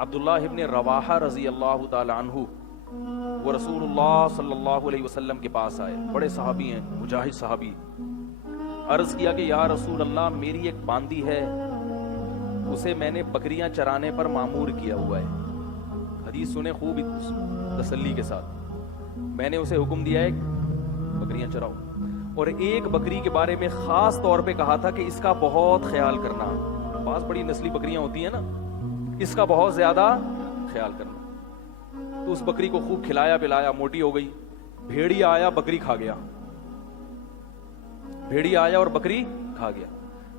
عبداللہ ابن رواحہ رضی اللہ تعالی عنہ وہ رسول اللہ صلی اللہ علیہ وسلم کے پاس آئے، بڑے صحابی ہیں، مجاہد صحابی. عرض کیا کہ یا رسول اللہ میری ایک باندی ہے، اسے میں نے بکریاں چرانے پر مامور کیا ہوا ہے. حدیث سنیں خوب تسلی کے ساتھ. میں نے اسے حکم دیا ہے بکریاں چراؤ، اور ایک بکری کے بارے میں خاص طور پہ کہا تھا کہ اس کا بہت خیال کرنا. بعض بڑی نسلی بکریاں ہوتی ہیں نا، اس کا بہت زیادہ خیال کرنا. تو اس بکری کو خوب کھلایا پلایا، موٹی ہو گئی. بھیڑیا آیا، بکری کھا گیا. بھیڑیا آیا اور بکری کھا گیا.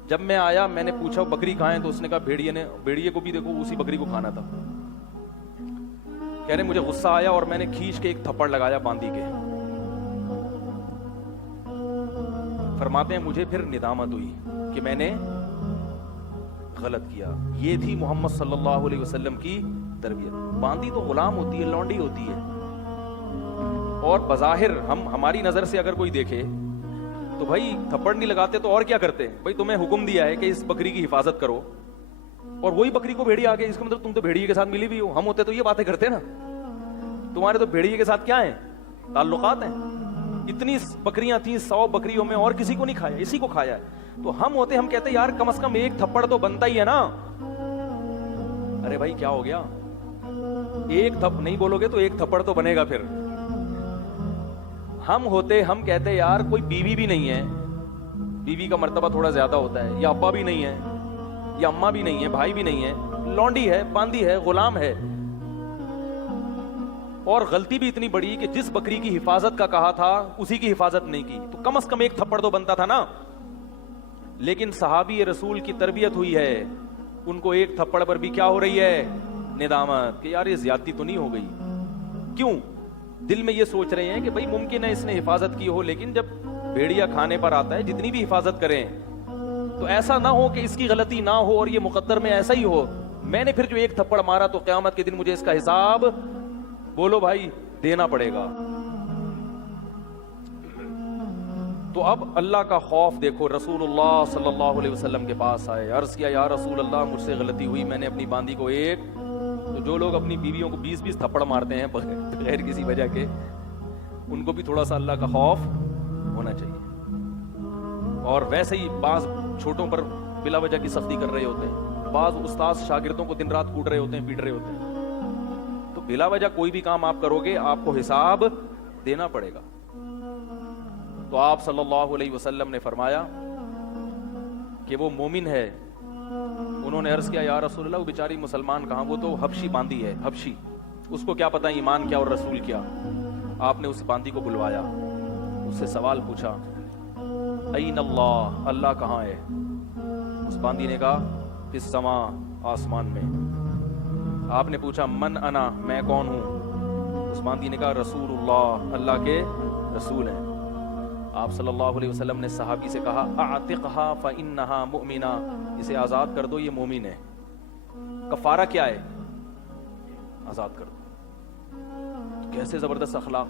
جب میں آیا میں نے پوچھا بکری کہاں ہے، تو اس نے کہا بھیڑیے کو بھی دیکھو اسی بکری کو کھانا تھا. کہہ رہے مجھے غصہ آیا اور میں نے کھینچ کے ایک تھپڑ لگایا باندی کے. فرماتے ہیں مجھے پھر ندامت ہوئی کہ میں نے غلط کیا. یہ تھی محمد صلی اللہ علیہ وسلم کی تربیت. باندی تو غلام ہوتی ہے، لونڈی ہوتی ہے، اور بظاہر ہماری نظر سے اگر کوئی دیکھے تو بھائی تھپڑ نہیں لگاتے تو اور کیا کرتے؟ بھائی تمہیں حکم دیا ہے کہ اس بکری کی حفاظت کرو، اور وہی بکری کو بھیڑیا آ گیا، اس کا مطلب تم تو بھیڑیے کے ساتھ ملی بھی ہو. ہم ہوتے تو یہ باتیں کرتے نا. تمہارے تو بھیڑیے کے ساتھ کیا ہیں؟ تعلقات ہیں. اتنی بکریاں تھیں، 100 بکریوں میں اور کسی کو نہیں کھایا، اسی کو کھایا ہے. تو ہم ہوتے ہم کہتے یار کم از کم ایک تھپڑ تو بنتا ہی ہے نا. ارے بھائی کیا ہو گیا؟ ایک تھپ نہیں بولو گے تو ایک تھپڑ تو بنے گا. پھر ہم ہوتے ہم کہتے یار کوئی بیوی بھی نہیں ہے، بیوی کا مرتبہ تھوڑا زیادہ ہوتا ہے، یا ابا بھی نہیں ہے، یا اماں بھی نہیں ہے، بھائی بھی نہیں ہے، لونڈی ہے، باندی ہے، غلام ہے. اور غلطی بھی اتنی بڑی کہ جس بکری کی حفاظت کا کہا تھا اسی کی حفاظت نہیں کی. تو کم از کم ایک تھپڑ تو بنتا تھا نا. لیکن صحابی رسول کی تربیت ہوئی ہے، ان کو ایک تھپڑ پر بھی کیا ہو رہی ہے؟ ندامت، کہ یار یہ زیادتی تو نہیں ہو گئی. کیوں؟ دل میں یہ سوچ رہے ہیں کہ بھائی ممکن ہے اس نے حفاظت کی ہو، لیکن جب بھیڑیا کھانے پر آتا ہے جتنی بھی حفاظت کریں تو ایسا نہ ہو کہ اس کی غلطی نہ ہو اور یہ مقدر میں ایسا ہی ہو. میں نے پھر جو ایک تھپڑ مارا تو قیامت کے دن مجھے اس کا حساب بولو بھائی دینا پڑے گا. تو اب اللہ کا خوف دیکھو. رسول اللہ صلی اللہ علیہ وسلم کے پاس آئے، عرض کیا یا رسول اللہ مجھ سے غلطی ہوئی، میں نے اپنی باندی کو ایک. تو جو لوگ اپنی بیویوں کو 20 تھپڑ مارتے ہیں بغیر کسی وجہ کے، ان کو بھی تھوڑا سا اللہ کا خوف ہونا چاہیے. اور ویسے ہی بعض چھوٹوں پر بلا وجہ کی سختی کر رہے ہوتے ہیں، بعض استاذ شاگردوں کو دن رات کوٹ رہے ہوتے ہیں، پیٹ رہے ہوتے ہیں. تو بلا وجہ کوئی بھی کام آپ کرو گے آپ کو حساب دینا پڑے گا. تو آپ صلی اللہ علیہ وسلم نے فرمایا کہ وہ مومن ہے. انہوں نے عرض کیا یا رسول اللہ وہ بیچاری مسلمان کہاں، وہ تو حبشی باندی ہے، حبشی، اس کو کیا پتہ ایمان کیا اور رسول کیا. آپ نے اس باندی کو بلوایا، اس سے سوال پوچھا این اللہ، اللہ کہاں ہے؟ اس باندی نے کہا فی السماء، آسمان میں. آپ نے پوچھا من انا، میں کون ہوں؟ اس باندی نے کہا رسول اللہ، اللہ کے رسول ہیں. آپ صلی اللہ علیہ وسلم نے صحابی سے کہا اعتقھا فانھا مؤمنہ، اسے آزاد کر دو یہ مومن ہے. کفارہ کیا ہے؟ آزاد کر دو. کیسے زبردست اخلاق.